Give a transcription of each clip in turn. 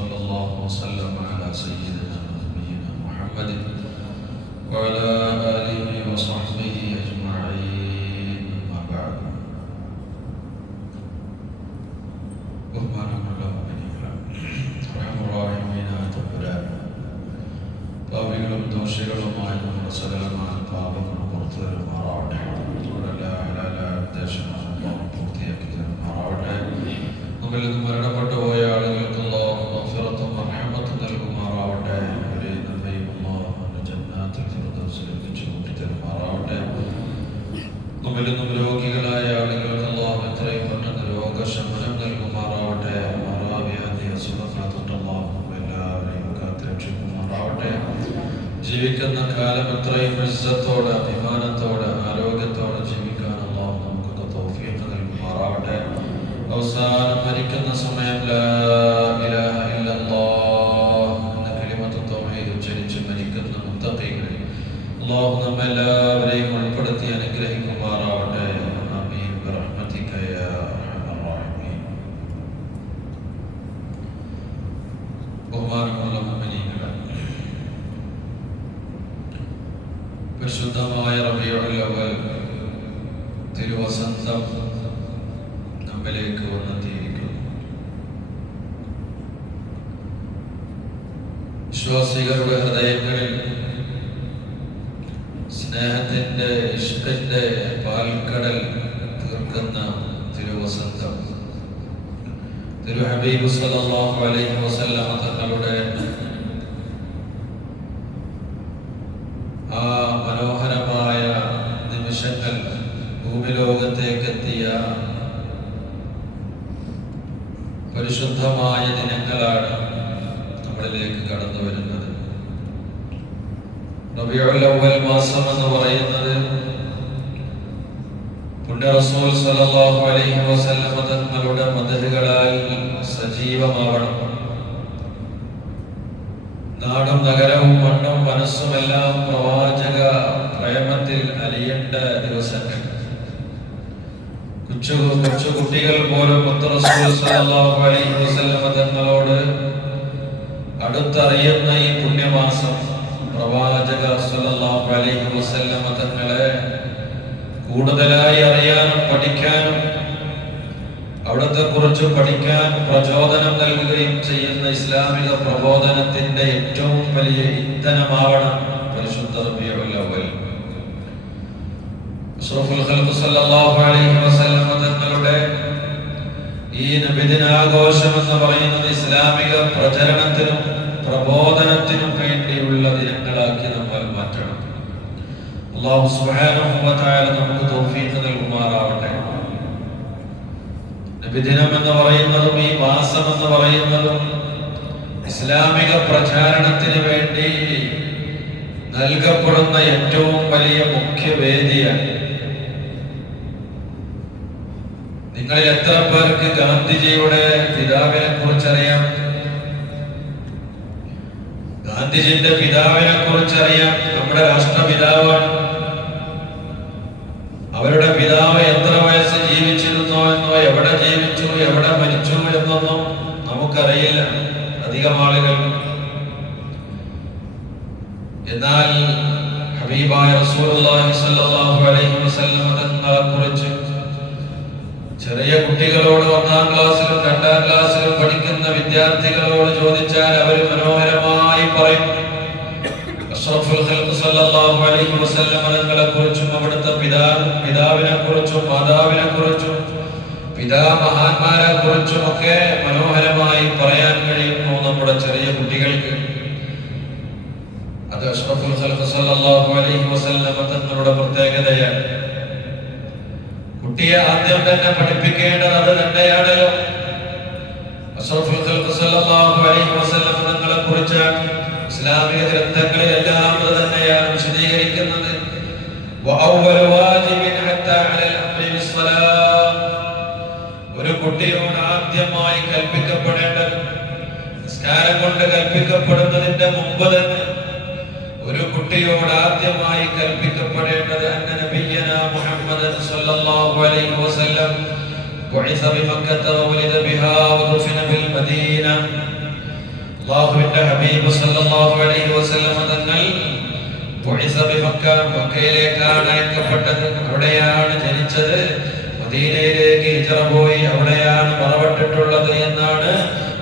وصلى الله وسلم على سيدنا ونبينا محمد وعلى آله وصحبه أجمعين. أما بعد. ബഹുമാനമുള്ള റഹ്മാനായ തമ്പുരാൻ, പാപികളും ദോഷികളുമായ നമ്മുടെ സകലമായ പാപങ്ങളും പുറത്തു തരുമാറാവട്ടെ. പൂർത്തിയാക്കി തരുമാറാവട്ടെ. നമ്മിൽ നിന്ന് മരണപ്പെട്ടു പോയ ആളുകൾക്ക് അല്ലാഹു മഗ്ഫിറത്തും റഹ്മത്തും നൽകുമാറാവട്ടെ. അവരെ നന്മയും അല്ലാഹു ജന്നാത്തുൽ ഫിർദൗസിൽ എത്തിച്ചു കൂട്ടി തരുമാറാവട്ടെ. നമ്മിൽ നിന്നും രോഗികളായ ആളുകൾക്ക് അല്ലാഹു എത്രയും പെട്ടെന്ന് രോഗശമനം നൽകുമാറാവട്ടെ. മാറാവ്യാധി അസുഖങ്ങളെ തൊട്ട് അല്ലാഹു എല്ലാവരെയും കാത്തുരക്ഷിക്കുമാറാവട്ടെ. ജീവിക്കുന്ന കാലം എത്രയും ഇസ്സത്തോടെ, അഭിമാനത്തോടെ, ആരോഗ്യത്തോടെ ജീവിക്കാൻ അല്ലാഹു നമുക്കൊക്കെ തൗഫീഖ് നൽകുമാറാവട്ടെ. അവസാനം മരിക്കുന്ന സമയം ലാ ഇലാഹ ഇല്ലല്ലാഹ് എന്ന കലിമത്ത് തൗഹീദ് ഉച്ചരിച്ച് മരിക്കുന്ന മുത്തഖീകളിൽ അല്ലാഹു നമ്മെല്ലാവരെയും ഉൾപ്പെടുത്തി അനുഗ്രഹിക്കുമാറാവട്ടെ. ആമീൻ ബിറഹ്മതിക യാ അർഹമർ റഹീമീൻ. ബഹുമാനമുള്ള മുഅ്മിനീങ്ങളെ, പരിശുദ്ധമായ റബീഉൽ അവ്വൽ തിരുവസന്തം നമ്മിലേക്ക് വന്നെത്തിയിരിക്കുന്നു. വിശ്വാസികളുടെ ഹൃദയങ്ങളിൽ സ്നേഹത്തിന്റെ, ഇഷ്കിന്റെ പാൽക്കടൽ തീർക്കുന്ന തിരുവസന്തം, തിരു ഹബീബ് സല്ലല്ലാഹു അലൈഹി വസല്ലമ തങ്ങളുടെ ആ മനോഹരമായ നിമിഷങ്ങൾ ഭൂമിലോകത്തേക്കെത്തിയ പരിശുദ്ധമായ ദിനങ്ങളാണ് നമ്മളിലേക്ക് കടന്നു വരുന്നത്. റബീഉൽ അവ്വൽ മാസം എന്ന് പറയുന്നത് പുണ്യ റസൂൽ സല്ലല്ലാഹു അലൈഹി വസല്ലമ തങ്ങളുടെ മദ്ഹുകളാൽ സജീവമാവണം. നാടും നഗരവും മണ്ണും മനസ്സുമെല്ലാം പ്രവാചക പ്രേമത്തിൽ അലിയേണ്ട ദിവസങ്ങൾ. കൊച്ചു കുട്ടികൾ പോലും റസൂൽ സല്ലല്ലാഹു അലൈഹി വസല്ലമ തങ്ങളോട് അടുത്തറിയുന്ന ഈ പുണ്യമാസം പ്രവാചക സല്ലല്ലാഹു അലൈഹി വസല്ലമ തങ്ങളെ കൂടുതലായി അറിയാനും പഠിക്കാനും അവിടത്തെ കുറിച്ച് പഠിക്കാൻ പ്രചോദനം നൽകുകയും ചെയ്യുന്ന ഇസ്ലാമിക പ്രബോധനത്തിന്റെ ഏറ്റവും വലിയ ഇന്ധനമാവണം പരിശുദ്ധ റബീഉൽ അവ്വൽ. അഷ്റഫുൽ ഖൽഖ് സല്ലല്ലാഹു അലൈഹി വസല്ലം തങ്ങളുടെ ഈ നബിദിനാഘോഷം എന്ന് പറയുന്നത് ഇസ്ലാമിക പ്രചരണത്തിനും പ്രബോധനത്തിനും വേണ്ടിയുള്ള ദിനങ്ങളാക്കി നമ്മൾ മാറ്റണം. അല്ലാഹു സുബ്ഹാനഹു വ തആല നമുക്ക് തൗഫീഖ് നൽകുമാറാവട്ടെ. നബിദിനം എന്ന് പറയുന്നതും ഈ മാസം എന്ന് പറയുന്നതും ഇസ്ലാമിക പ്രചാരണത്തിന് വേണ്ടി നൽകപ്പെടുന്ന ഏറ്റവും വലിയ മുഖ്യവേദിയാണ്. നിങ്ങളിൽ എത്ര പേർക്ക് ഗാന്ധിജിയുടെ പിതാവിനെ കുറിച്ചറിയാം? ഗാന്ധിജിന്റെ പിതാവിനെ കുറിച്ചറിയാം. നമ്മുടെ രാഷ്ട്രപിതാവാണ്. അവരുടെ പിതാവ് എത്ര വയസ്സ് ജീവിച്ചിരുന്നോ എന്നോ, എവിടെ ജീവിച്ചു, എവിടെ മരിച്ചു എന്നൊന്നും നമുക്കറിയില്ല അധികം ആളുകൾ. എന്നാൽ ഹബീബായ റസൂലുള്ളാഹി സ്വല്ലല്ലാഹു അലൈഹി വസല്ലം തങ്ങളെ കുറിച്ച് ചെറിയ കുട്ടികളോട്, 1-ാം ക്ലാസ്സിലും 2-ാം ക്ലാസ്സിലും പഠിക്കുന്ന വിദ്യാർത്ഥികളോട് ചോദിച്ചാൽ അവർ മനോഹരമായി പറയും. അഷ്റഫുൽ ഖൽഖ് സല്ലല്ലാഹു അലൈഹി വസല്ലം തങ്ങളെ കുറിച്ചും അവിടുത്തെ പിതാവിനെ കുറിച്ചും മാതാവിനെ കുറിച്ചും പിതാമഹാന്മാരെ കുറിച്ചും ഒക്കെ മനോഹരമായി പറയാൻ കഴിയുന്നു നമ്മുടെ ചെറിയ കുട്ടികൾക്ക്. അത് അഷ്റഫുൽ ഖൽഖ് സല്ലല്ലാഹു അലൈഹി വസല്ലം തങ്ങളുടെ പ്രത്യേകതയാണ്. കുട്ടിയെ ആദ്യം തന്നെ പഠിപ്പിക്കേണ്ടത് അത് തന്നെയാണല്ലോ. അഷ്റഫുൽ ഖൽഖ് സല്ലല്ലാഹു അലൈഹി വസല്ലം തങ്ങളെ കുറിച്ചാണ് ഇസ്ലാമിക ഗ്രന്ഥങ്ങളിലെല്ലാം അത് തന്നെയാണ് വിശദീകരിക്കുന്നത്. വഅവ്വലു വാജിബിൻ ഹത്താ അലൽ അംരി ബിസ്സലാം, ഒരു കുട്ടിയോട് ആദ്യമായി കൽപ്പിക്കപ്പെടേണ്ടത്, നിസ്കാരം കൊണ്ട് കൽപ്പിക്കപ്പെടുന്നതിന്റെ മുമ്പ് തന്നെ ഒരു കുട്ടിയോട് ആദ്യമായി കൽപ്പിക്കപ്പെടേണ്ടത് അന്ന നബിയനാ മുഹമ്മദൻ സല്ലല്ലാഹു അലൈഹി വസല്ലം ബുഇസ ബിമക്കത വഉലിദ ബിഹാ വദുഫിന ബിൽ മദീന, അല്ലാഹുവിന്റെ ഹബീബ് സല്ലല്ലാഹു അലൈഹി വസല്ലം തങ്ങൾ മക്കയിലേക്കാണ് അയക്കപ്പെട്ടത്. അവിടെയാണ് ജനിച്ചത്. മദീനയിലേക്ക് ഹിജ്റ പോയി അവിടെയാണ് മറവിട്ടിട്ടുള്ളത് എന്നാണ്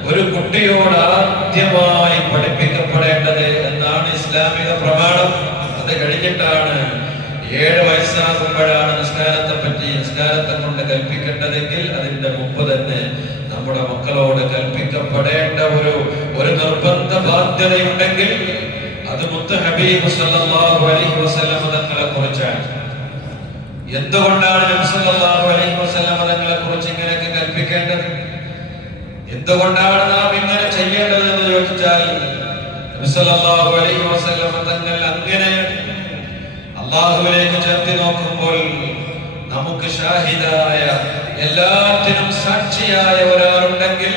ഒരു കുട്ടിയോട് ആദ്യമായി പഠിപ്പിക്കപ്പെടേണ്ടത് എന്നാണ് ഇസ്ലാമിക പ്രമാണം. അത് കഴിഞ്ഞിട്ടാണ് 7 വയസ്സാകുമ്പോഴാണ് നിസ്കാരത്തെ കൊണ്ട് കൽപ്പിക്കേണ്ടതെങ്കിൽ അതിന്റെ മുമ്പ് തന്നെ നമ്മുടെ മക്കളോട് കൽപ്പിക്കപ്പെടേണ്ട ഒരു നിർബന്ധ ബാധ്യതയുണ്ടെങ്കിൽ അത് മുത്ത് ഹബീബ് സല്ലല്ലാഹു അലൈഹി വസല്ലം തങ്ങളെ കുറിച്ചാണ്. എന്തുകൊണ്ടാണ് നബി സല്ലല്ലാഹു അലൈഹി വസല്ലം തങ്ങളെ കുറിച്ച് ഇങ്ങനെയൊക്കെ കൽപ്പിക്കേണ്ടത്? എന്തുകൊണ്ടാണ് നാം ഇങ്ങനെ ചെയ്യേണ്ടത് എന്ന് ചോദിച്ചാൽ നബി സല്ലല്ലാഹു അലൈഹി വസല്ലം തങ്ങൾ അങ്ങനെ അല്ലാഹുവിലേക്ക് ചേർത്തി നോക്കുമ്പോൾ നമുക്ക് ഷാഹിദായ എല്ലാത്തിനും സാക്ഷിയായ ഒരാളുണ്ടെങ്കിൽ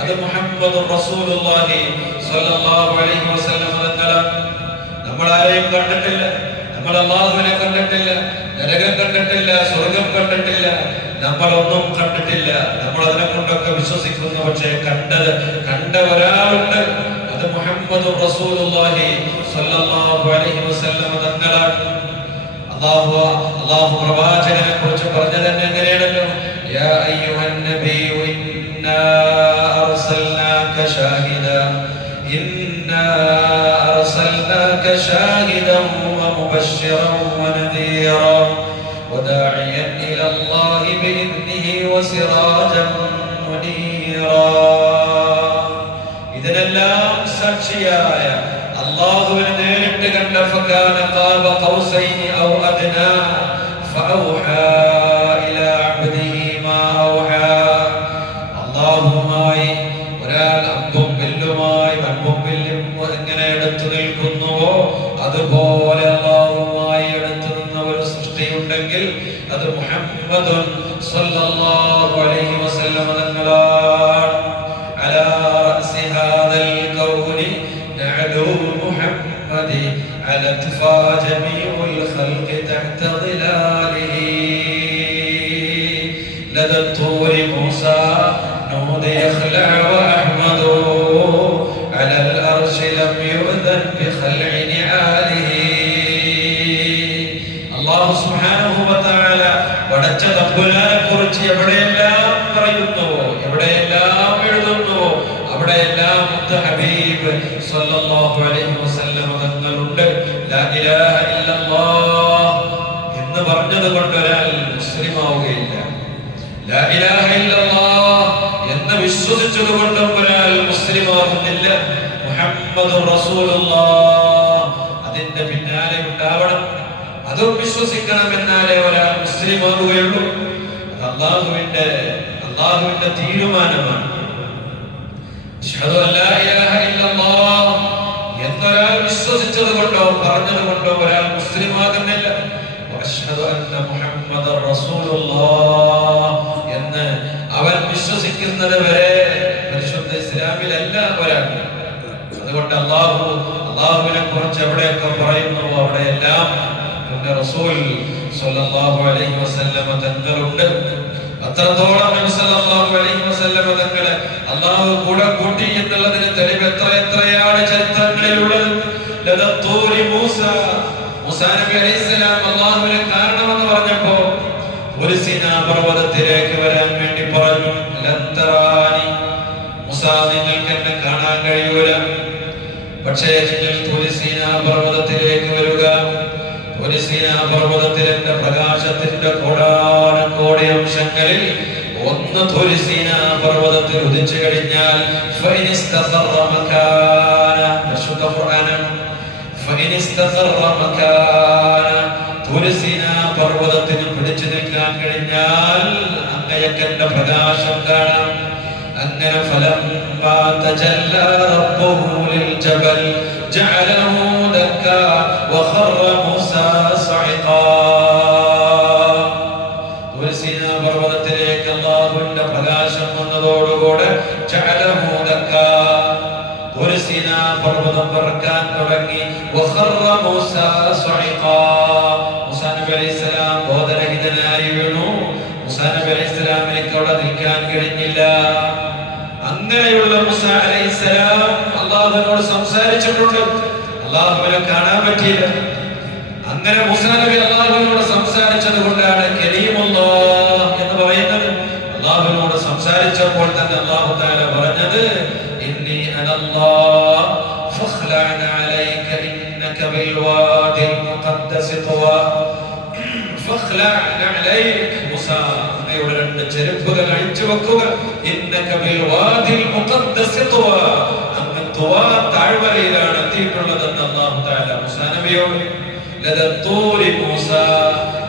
അത് മുഹമ്മദുർ റസൂലുള്ളാഹി സ്വല്ലല്ലാഹു അലൈഹി വസല്ലം തങ്ങളാണ്. നമ്മൾ ആരെയും കണ്ടിട്ടില്ല, നമ്മൾ അല്ലാഹുവിനെ കണ്ടിട്ടില്ല, നരകം കണ്ടിട്ടില്ല, സ്വർഗം കണ്ടിട്ടില്ല, നമ്മളൊന്നും കണ്ടിട്ടില്ല. നമ്മൾ അതിനെ കൊണ്ടൊക്കെ വിശ്വസിക്കുന്നു. പക്ഷേ കണ്ട ഒരാളുണ്ട്, അത് മുഹമ്മദുർ റസൂലുള്ളാഹി സ്വല്ലല്ലാഹു അലൈഹി വസല്ലം തങ്ങളാണ്. അല്ലാഹു പ്രവാചകനെ കുറിച്ച് പറഞ്ഞത് തന്നെ എങ്ങനെയാണല്ലോ, യാ അയ്യുഹൻ നബിയ്യു ഇന്നാ അർസൽനാക ഷാഹിദൻ വമുബശ്ശിറൻ വനദീറൻ വദാഇയൻ ഇലല്ലാഹി ബിഇذനിഹി വസിറാജൻ മുനീറാ. ഇതിനെല്ലാം സാക്ഷിയായ അല്ലാഹുവിനെ നേരിട്ട് കണ്ട ഫകാന ഖാബ ഖൗസൈനി ഔ അദ്നാ ഫഔഹാ ഇലാ അബ്ദിഹി മാ ഔഹാ. അല്ലാഹുമായി ഒരാൾ അമ്പും വില്ലുമായി എങ്ങനെ എടുത്തു നിൽക്കുന്നുവോ അതുപോലെ അല്ലാഹുമായി എടുത്തു നിന്ന ഒരു സൃഷ്ടിയുണ്ടെങ്കിൽ അത് മുഹമ്മദുൻ സ്വല്ലല്ലാഹു അലൈഹി വസല്ലം തങ്ങളാണ്. അലാ റഅസി ഹാദൽ കൗനി നഅലു മുഹമ്മദി അലത്ഫാ ജമീഉൽ ഖൽഖി തഹ്ത ളിലാലിഹി ലദ തൂരി മൂസാ നൂദി യഖ്ലഅ വഅഹ്മദു അലൽ അർശി ലം യുഅ്ദൻ ബിഖൽഇ നിആലിഹി. അല്ലാഹു സുബ്ഹാനഹു വ തആല പടച്ച തമ്പുരാനെ കുറിച്ച് എവിടെയെല്ലാം പറയുന്നുവോ, എവിടെയെല്ലാം എഴുതുന്നുവോ അവിടെയെല്ലാം മുത്ത് ഹബീബ് സ്വല്ലല്ലാഹു അലൈഹി വസല്ലം തങ്ങളുണ്ട്. ലാ ഇലാഹ ഇല്ലല്ലാഹ് എന്ന് പറഞ്ഞത് കൊണ്ട് ഒരാൾ മുസ്ലിം ആവുകയില്ല. ലാ ഇലാഹ ഇല്ലല്ലാഹ് എന്ന് വിശ്വസിച്ചത് കൊണ്ടും ഒരാൾ മുസ്ലിം ആകുന്നില്ല. മുഹമ്മദുർ റസൂലുള്ളാഹ് അതിന്റെ പിന്നാലെ ഉണ്ടാവണം, അതും വിശ്വസിക്കണം. എന്നാലേ ഒരാൾ മുസ്ലിം ആകുകയുള്ളൂ. അല്ലാഹുവിന്റെ തീരുമാനമാണ്. അശ്ഹദു അല്ലാ ഇലാഹ ഇല്ലല്ലാഹ് എന്നൊരാൾ വിശ്വസിച്ചത് കൊണ്ടോ പറഞ്ഞത് കൊണ്ടോ ഒരാൾ മുസ്ലിം ആകുന്നില്ല. അശ്ഹദു അന്ന മുഹമ്മദർ റസൂലുള്ളാഹ് എന്ന് അവൻ വിശ്വസിക്കുന്നത് വരെ പരിശുദ്ധ ഇസ്ലാമിലല്ല ഒരാൾ. അതുകൊണ്ട് അല്ലാഹുവിനെ കുറിച്ച് എവിടെയൊക്കെ പറയുന്നുവോ അവിടെയെല്ലാം റസൂൽ സ്വല്ലല്ലാഹു അലൈഹി വസല്ലം തങ്ങളുണ്ട്. അത്രത്തോളം നബി സല്ലല്ലാഹു അലൈഹി വസല്ലം തങ്ങളെ അല്ലാഹു കൂടെ കൂട്ടി എന്നുള്ളതിന് തെളിവ് എത്രയാണ് ചരിത്രങ്ങളിലുള്ളത്. മൂസാ നബി അലൈഹിസ്സലാം അല്ലാഹുവിനെ കാണണമെന്ന് പറഞ്ഞപ്പോ ഒരു സീനാ പർവ്വതത്തിലേക്ക് വരാൻ വേണ്ടി പറഞ്ഞു. ലന്തറാനി, മൂസാ നിങ്ങൾക്ക് എന്നെ കാണാൻ കഴിയൂല, പക്ഷേ നിങ്ങൾ തുലിസീനാ പർവ്വതത്തിലേക്ക് വരിക. തുലിസീനാ പർവ്വതത്തിൽ എന്റെ പ്രകാശത്തിന്റെ കോടാനക്കോടി അംശങ്ങളിൽ ഒന്ന് തുലിസീനാ പർവ്വതത്തിൽ ഉദിച്ചു കഴിഞ്ഞാൽ ഫൈനിസ്തഖറ മകാന, പരിശുദ്ധ ഖുർആനാണ്, ഫൈനിസ്തഖറ മകാന, തുലിസീനാ പർവ്വതത്തിന് പിടിച്ചു നിൽക്കാൻ കഴിഞ്ഞാൽ അങ്ങേയക്കന്റെ പ്രകാശം കാണാം. അങ്ങനെ ഫലമ്മാ തജല്ലാ റബ്ബുഹു ലിൽ ജബൽ ജഅലഹു ദക്ക വഖറ മൂസാ സഇഖാ. തുലിസീനാ പർവ്വതത്തിലേക്ക് അല്ലാഹുവിന്റെ പ്രകാശം വന്നതോടുകൂടെ ജഅലഹു ദക്ക, തുലിസീനാ പർവ്വതം പറക്കാൻ തുടങ്ങി. വഖറ മൂസാ സഇഖാ, മൂസാ നബി അലൈഹിസ്സലാം ബോധരഹിതനായി വീണു. മൂസാ നബി അലൈഹിസ്സലാമിന് അവിടെ നിൽക്കാൻ കഴിഞ്ഞില്ല. അങ്ങനെയുള്ള മൂസാ അലൈഹിസ്സലാം അള്ളാഹുവിനോട് സംസാരിച്ചിട്ടുണ്ട്. അള്ളാഹുവിനെ കാണാൻ പറ്റിയില്ല. അങ്ങനെ മൂസാ നബി അള്ളാഹുവിനോട് സംസാരിച്ചത് കൊണ്ടാണ് കലീമുല്ലാഹ് എന്ന് പറയുന്നത്. അള്ളാഹുവിനോട് സംസാരിച്ചപ്പോൾ തന്നെ അല്ലാഹു തആല പറഞ്ഞത് ഇന്നി അനല്ലാഹ് ഫഖ്ലഅന അലൈക ഇന്നക ബിൽ വാദിൽ മുഖദ്ദസ് തുവാ ഫഖ്ലഅന അലൈക മൂസാ അങ്ങയുടെ രണ്ട് ചെരുപ്പുകൾ അഴിച്ചു വെക്കുക. ഇന്നക ബിൽ വാദിൽ മുഖദ്ദസ് തുവാ അങ്ങ് തുവാ താഴ്വരയിലാണ് എത്തിയിട്ടുള്ളതെന്ന് അല്ലാഹു തആല മൂസാ നബിയോട് ലദത്തൂരി മൂസാ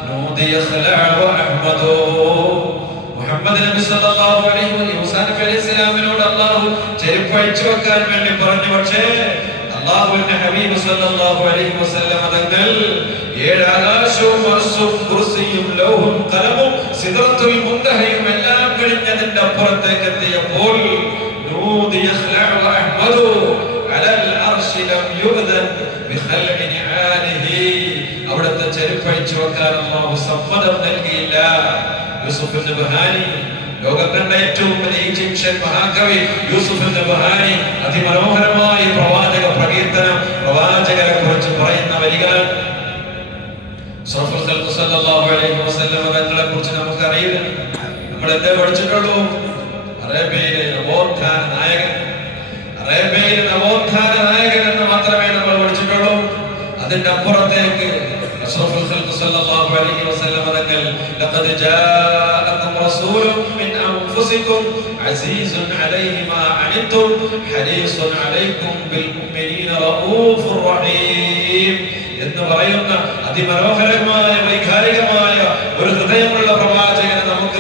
നൂദിയ ഖലഅ വഅഹ്മദു മുഹമ്മദ് നബി സല്ലല്ലാഹു അലൈഹി വസല്ലം മൂസാ നബി അലൈഹിസ്സലാമിനോട് അല്ലാഹു ചെരുപ്പ് അഴിച്ചു വെക്കാൻ വേണ്ടി പറഞ്ഞു. പക്ഷേ അല്ലാഹുവിന്റെ ഹബീബ് സല്ലല്ലാഹു അലൈഹി വസല്ലം തങ്ങൾ ഏഴ് ആകാശവും അർശും കുർസിയും ലൗഹും ഖലമും സിദ്റത്തുൽ മുൻതഹയും എല്ലാം കഴിഞ്ഞതിന്റെ അപ്പുറത്തേക്ക് എത്തിയപ്പോൾ നൂദിയ ഖലഅ വഅഹ്മദു അലൽ അർശി ലം യുഅ്ദൻ ബിഖൽഇ നിആലിഹി അവിടുത്തെ ചെരുപ്പ് അഴിച്ചു വെക്കാൻ അല്ലാഹു സമ്മതം നൽകിയില്ല. യൂസുഫ് നബഹാനി ലോകം കണ്ട ഏറ്റവും വലിയ ഈജിപ്ഷ്യൻ മഹാകവി യൂസുഫ് നബഹാനി അതിമനോഹരമായ പ്രവാചക പ്രകീർത്തനം പ്രവാചകരെ കുറിച്ച് പറയുന്ന വരികൾ സല്ലല്ലാഹു അലൈഹി വസല്ലം തങ്ങളെ കുറിച്ച് നമുക്ക് അറിയില്ല. നമ്മൾ എന്തേ പഠിച്ചിട്ടുള്ളൂ? അറേബ്യയിലെ നവോത്ഥാന നായകൻ എന്ന് മാത്രമേ നമ്മൾ പഠിച്ചിട്ടുള്ളൂ. അതിന്റെ അപ്പുറത്തേക്ക് സല്ലല്ലാഹു അലൈഹി വസല്ലം തങ്ങൾ ലഖദ് ജാഅകും റസൂലുൻ മിൻ അൻഫുസികും അസീസുൻ അലൈഹി മാ അനിതും ഹരീസുൻ അലൈക്കും ബിൽ മുഅ്മിനീന റഊഫുർ റഹീം എന്ന് പറയുന്ന അതിമനോഹരമായ വൈകാരികമായ ഒരു ഹൃദയമുള്ള പ്രവാചകനെ നമുക്ക്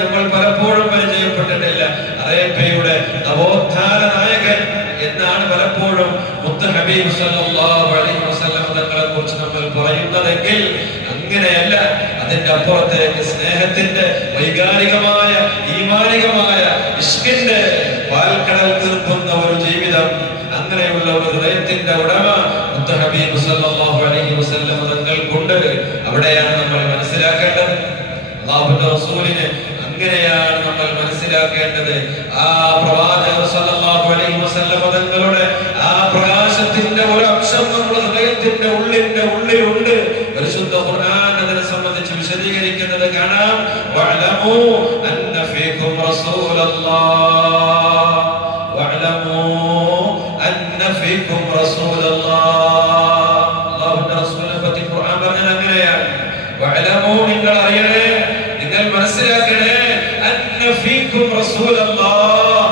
നമ്മൾ പലപ്പോഴും പരിചയപ്പെട്ടിട്ടില്ല. അറേബ്യയുടെ നവോത്ഥാന നായകൻ എന്നാണ് പലപ്പോഴും മുത്ത് ഹബീബ് സല്ലല്ലാഹു അലൈഹി വസല്ലം തങ്ങളെ കുറിച്ച് നമ്മൾ പറയുന്നതെങ്കിൽ അങ്ങനെയല്ല. അതിന്റെ അപ്പുറത്തേക്ക് സ്നേഹത്തിന്റെ വൈകാരികമായ ഈമാനികമായ ഇഷ്കിന്റെ പാൽക്കടൽ തീർക്കുന്ന ഒരു ജീവിതം, അങ്ങനെയുള്ള ഒരു ഹൃദയത്തിന്റെ ഉടമ മുത്ത് ഹബീബ് സല്ലല്ലാഹു അലൈഹി വസല്ലം തങ്ങൾക്കുണ്ട്. അവിടെയാണ് നമ്മൾ മനസ്സിലാക്കേണ്ടത്. അല്ലാഹുവിന്റെ റസൂലിനെ അങ്ങനെയാണ് നമ്മൾ മനസ്സിലാക്കേണ്ടത്. ആ പ്രവാചകർ സല്ലല്ലാഹു അലൈഹി വസല്ലം തങ്ങളുടെ ആ പ്രകാശത്തിന്റെ ഒരു അംശം നമ്മുടെ ഹൃദയത്തിന്റെ ഉള്ളിലുണ്ട്. പരിശുദ്ധ ഖുർആൻ അതിനെ സംബന്ധിച്ച് വിശദീകരിക്കുന്നത് കാണാം. വഅലമു അന്ന ഫീകും റസൂലല്ലാഹ് വഅലമു അന്ന ഫീകും റസൂലല്ലാഹ് അല്ലാഹുവിന്റെ റസൂലിനെ പറ്റി ഖുർആൻ പറഞ്ഞത് അങ്ങനെയാണ്. വഅലമു നിങ്ങൾ അറിയണേ, നിങ്ങൾ മനസ്സിലാക്കണേ, അന്ന ഫീകും റസൂലല്ലാഹ്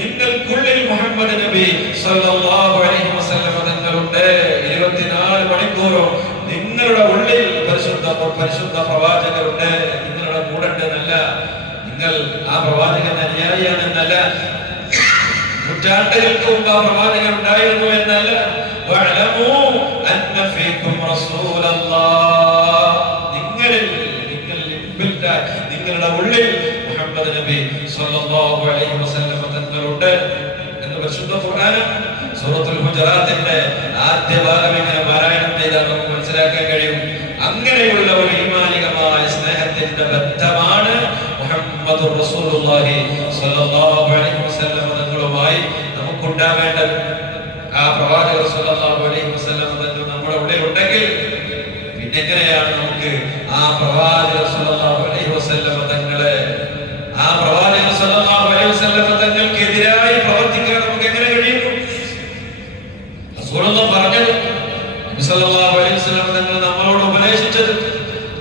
നിങ്ങൾക്കുള്ളിൽ മുഹമ്മദ് നബി സല്ലല്ലാഹു അലൈഹി വസല്ലം തങ്ങളുണ്ട്. 24 മണിക്കൂറും നിങ്ങളുടെ ഉള്ളിൽ പരിശുദ്ധ പ്രവാചകരുണ്ട്. നിങ്ങളുടെ കൂടെ ഉണ്ടെന്നല്ല, നിങ്ങൾ ആ പ്രവാചകന്റെ അനുയായിയാണെന്നല്ല, നൂറ്റാണ്ടുകൾക്ക് മുമ്പ് ആ പ്രവാചകൻ ഉണ്ടായിരുന്നു എന്നല്ല. വഅലമു അന്ന ഫീകും റസൂലല്ലാഹ് നിങ്ങളുടെ ഉള്ളിൽ മുഹമ്മദ് നബി സല്ലല്ലാഹു അലൈഹി വസല്ലം തങ്ങളുണ്ട് എന്ന് പരിശുദ്ധ ഖുർആൻ സൂറത്തുൽ ഹുജറാത്തിന്റെ ആദ്യ ഭാഗം ഇങ്ങനെ പാരായണം ചെയ്താൽ നമുക്ക് മനസ്സിലാക്കാൻ കഴിയും. അങ്ങനെയുള്ള ഒരു ഈമാനികമായ സ്നേഹത്തിന്റെ ബന്ധമാണ് മുഹമ്മദുർ റസൂലുള്ളാഹി സ്വല്ലല്ലാഹു അലൈഹി വസല്ലം തങ്ങളുമായി നമുക്കുണ്ടാവേണ്ടത്. ആ പ്രവാചകർ സ്വല്ലല്ലാഹു അലൈഹി വസല്ലം തങ്ങൾ നമ്മുടെ ഉള്ളിൽ ഉണ്ടെങ്കിൽ പിന്നെ എങ്ങനെയാണ് നമുക്ക് ആ പ്രവാചകർ സ്വല്ലല്ലാഹു അലൈഹി വസല്ലം തങ്ങളെ തങ്ങൾക്കെതിരായി പ്രവർത്തിക്കാൻ നമുക്ക് എങ്ങനെ കഴിയുന്നു? റസൂലുള്ളാഹി പറഞ്ഞത്, നബി സല്ലല്ലാഹു അലൈഹി വസല്ലം തങ്ങൾ നമ്മളോട് ഉപദേശിച്ചത്,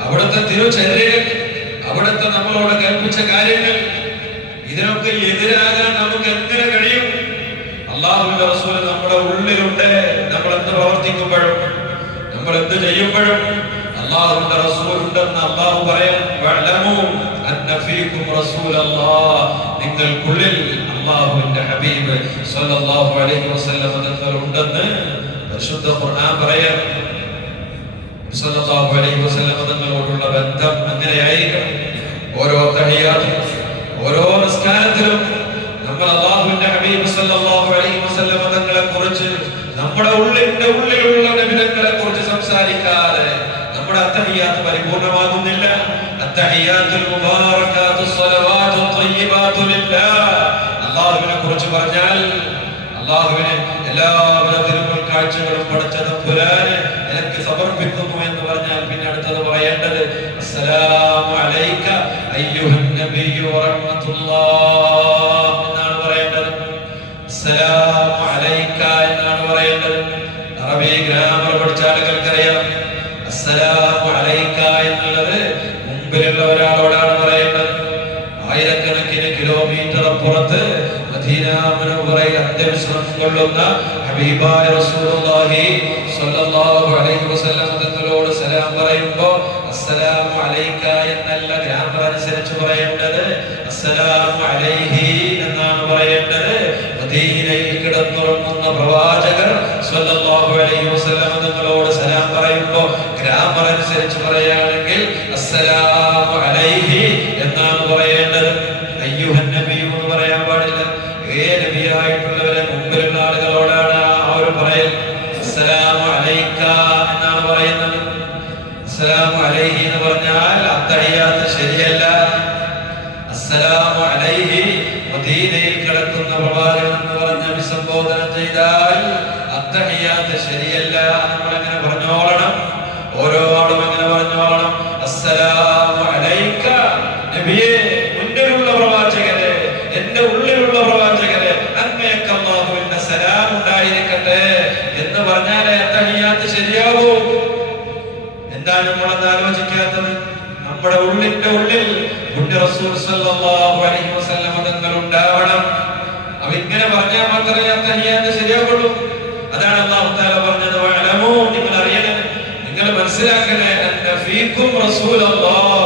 അവിടുത്തെ തിരുചര്യകൾ, അവിടുത്തെ നമ്മളോട് കൽപ്പിച്ച കാര്യങ്ങൾ, ഇതിനൊക്കെ എതിരാകാൻ നമുക്ക് എങ്ങനെ കഴിയും? അല്ലാഹുവിന്റെ റസൂൽ നമ്മുടെ ഉള്ളിലുണ്ട്. നമ്മൾ എന്ത് പ്രവർത്തിക്കുമ്പോഴും നമ്മൾ എന്ത് ചെയ്യുമ്പോഴും അല്ലാഹുവിന്റെ റസൂൽ ഉണ്ടെന്ന് അല്ലാഹു പറയാൻ. വഅലമു അന്ന ഫീകും റസൂലല്ലാഹ് നിങ്ങൾക്കുള്ളിൽ അല്ലാഹുവിന്റെ ഹബീബ് സല്ലല്ലാഹു അലൈഹി വസല്ലം തങ്ങൾ ഉണ്ടെന്ന് പരിശുദ്ധ ഖുർആൻ പറയാൻ. സല്ലല്ലാഹു അലൈഹി വസല്ലം തങ്ങളോടുള്ള ബന്ധം അങ്ങനെയായിരിക്കണം. ഓരോ തഹിയ്യാത്തിലും ഓരോ നിസ്കാരത്തിലും നമ്മൾ അല്ലാഹുവിന്റെ ഹബീബ് സല്ലല്ലാഹു അലൈഹി വസല്ലം തങ്ങളെ കുറിച്ച് നമ്മുടെ ഉള്ളിലുള്ള നബിതങ്ങളെ കുറിച്ച് സംസാരിക്കാതെ നമ്മുടെ അത്തഹിയ്യാത്ത് പരിപൂർണമാകുന്നില്ല. അത്തഹിയ്യാത്തുൽ മുബാറകാത്തുസ് സ്വലവാത്തുത് ത്വയ്യിബാതു ലില്ലാഹ്. അല്ലാഹുവിനെ കുറിച്ച് പറഞ്ഞാൽ അല്ലാഹുവിനെ എല്ലാവിധത്തിലും കാഴ്ചകളും പടച്ച തമ്പുരാനെ എനിക്ക് സമർപ്പിക്കുന്നു എന്ന് പറഞ്ഞാൽ പിന്നെ അടുത്തത് പറയേണ്ടത് അസ്സലാമു അലൈക അയ്യുഹൻ നബിയ്യു വറഹ്മത്തുള്ളാഹ് എന്നാണ് പറയേണ്ടത്. അസ്സലാമു അലൈക എന്നാണ് പറയേണ്ടത്. അറബി ഗ്രാമർ പഠിച്ച ആളുകൾക്കറിയാം അസ്സലാമു അലൈക എന്നുള്ളത് മുമ്പിലുള്ള ഒരാളോടാണ് പറയേണ്ടത്. ആയിരക്കണക്കിന് കിലോമീറ്റർ അപ്പുറത്ത് മദീന മുനവ്വറയിൽ അന്ത്യവിശ്രമം കൊള്ളുന്ന ഹബീബായ റസൂലുള്ളാഹി സ്വല്ലല്ലാഹു അലൈഹി വസല്ലം തങ്ങളോട് സലാം പറയുമ്പോൾ അസ്സലാമു അലൈക എന്നല്ല ഗ്രാമർ അനുസരിച്ച് പറയേണ്ടത്, അസ്സലാമു അലൈഹി എന്നാണ് പറയേണ്ടത്. മദീനയിൽ കിടന്നുറങ്ങുന്ന പ്രവാചകർ സ്വല്ലല്ലാഹു അലൈഹി വസല്ലം തങ്ങളോട് സലാം പറയുമ്പോൾ ഗ്രാമർ അനുസരിച്ച് പറയുകയാണെങ്കിൽ അസ്സലാമു അലൈഹി എന്നാണ് പറയേണ്ടത്. അയ്യുഹൻ നബിയ്യു എന്ന് പറയാൻ പാടില്ല. നബിയായിട്ടുള്ളവരെ മുമ്പിലുള്ള ആളുകളോടാണ് ആ ഒരു പറയൽ. അസ്സലാമു അലൈക എന്നാണ് പറയുന്നത്. അസ്സലാമു അലൈഹി എന്ന് പറഞ്ഞാൽ അത്തഹിയ്യാത്ത് ശരിയല്ല. അസ്സലാമു അലൈഹി മദീനയിൽ കിടക്കുന്ന പ്രവാചകൻ എന്ന് പറഞ്ഞ് അഭിസംബോധന ചെയ്താൽ അത്തഹിയ്യാത്ത് ശരിയല്ല. നമ്മൾ എങ്ങനെ പറഞ്ഞോളണം? ഓരോ ആളും എങ്ങനെ പറഞ്ഞോളണം? അസ്സലാമു അലൈക നബിയേ, മുന്നിലുള്ള പ്രവാചകരെ, എന്റെ ഉള്ളിലുള്ള പ്രവാചകരെ, അങ്ങേക്ക് അല്ലാഹുവിന്റെ സലാം ഉണ്ടായിരിക്കട്ടെ എന്ന് പറഞ്ഞാലേ അത്തഹിയ്യാത്ത് ശരിയാവൂ. എന്താ നമ്മളത് ആലോചിക്കാത്തത്? നമ്മുടെ ഉള്ളിന്റെ ഉള്ളിൽ മുന്നേ റസൂൽ സല്ലല്ലാഹു അലൈഹി വസല്ലം തങ്ങൾ ഉണ്ടാവണം. അവ ഇങ്ങനെ പറഞ്ഞാൽ മാത്രമേ അത്തഹിയ്യാത്ത് ശരിയാവുള്ളൂ. അതാണ് അല്ലാഹു തആല പറഞ്ഞത്, വഅലമൂ, നിങ്ങൾ അറിയണം, നിങ്ങൾ മനസ്സിലാക്കണേ, അന്ന ഫീകും റസൂലല്ലാഹ്,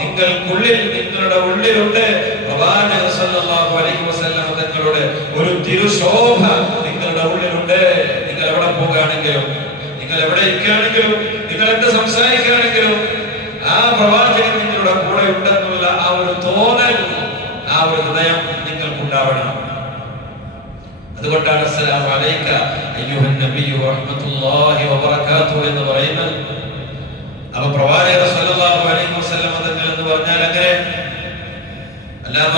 നിങ്ങൾക്കുള്ളിൽ, നിങ്ങളുടെ ഉള്ളിലുണ്ട് പ്രവാചകൻ സല്ലല്ലാഹു അലൈഹി വസല്ലം തങ്ങളുടെ ഒരു തിരുശോഭ നിങ്ങളുടെ ഉള്ളിലുണ്ട്. നിങ്ങൾ എവിടെ പോകുകയാണെങ്കിലും, നിങ്ങൾ എവിടെ ഇരിക്കുകയാണെങ്കിലും, നിങ്ങൾ എന്ത് സംസാരിക്കുകയാണെങ്കിലും ആ പ്രവാചകൻ നിങ്ങളുടെ കൂടെ ഉണ്ടെന്നുള്ള ആ ഒരു തോന്നൽ, ആ ഒരു ഹൃദയം നിങ്ങൾക്കുണ്ടാവണം. അതുകൊണ്ടാണ് അസ്സലാമു അലൈക അയ്യുഹൻ നബിയ്യു വറഹ്മത്തുള്ളാഹി വബറകാതുഹു എന്ന് പറയുന്നത്. അപ്പോൾ പ്രവാചകൻ സല്ലല്ലാഹു അലൈഹി വസല്ലം തങ്ങൾ എന്ന് പറഞ്ഞാൽ അങ്ങനെ. അല്ലാമ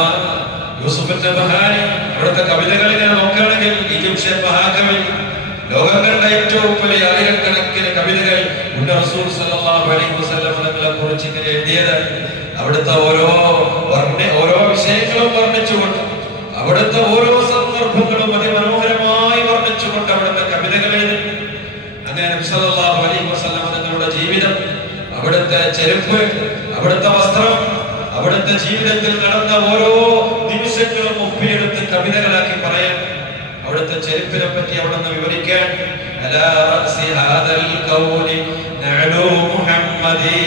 യൂസുഫ് നബഹാനി അവിടുത്തെ കവിതകൾ ഇങ്ങനെ നോക്കുകയാണെങ്കിൽ ഈജിപ്ഷ്യൻ മഹാകവി, ലോകം കണ്ട ഏറ്റവും വലിയ ആയിരക്കണക്കിന് കവിതകൾ റസൂൽ സല്ലല്ലാഹു അലൈഹി വസല്ലം തങ്ങളെ കുറിച്ച് ഇങ്ങനെ എഴുതിയത്. അവിടുത്തെ ഓരോ വിഷയങ്ങളും വർണ്ണിച്ചുകൊണ്ട്, അവിടുത്തെ ഓരോ സന്ദർഭങ്ങളും അതിമനോഹരമായി വർണ്ണിച്ചുകൊണ്ട് അവിടുത്തെ കവിതകൾ എഴുതി. അങ്ങനെ നബി സല്ലല്ലാഹു അലൈഹി വസല്ലം തങ്ങളുടെ ജീവിതം, അവിടുത്തെ ചെരുപ്പ്, അവിടുത്തെ വസ്ത്രം, അവിടുത്തെ ജീവിതത്തിൽ നടന്ന ഓരോ നിമിഷങ്ങളും ഒപ്പിയെടുത്ത് കവിതകളാക്കി പറയാൻ, അവിടുത്തെ ചെരുപ്പിനെ പറ്റി അവിടുന്ന് വിവരിക്കാൻ, അലാ റഅസി ഹാദൽ കൗനി നഅലു മുഹമ്മദി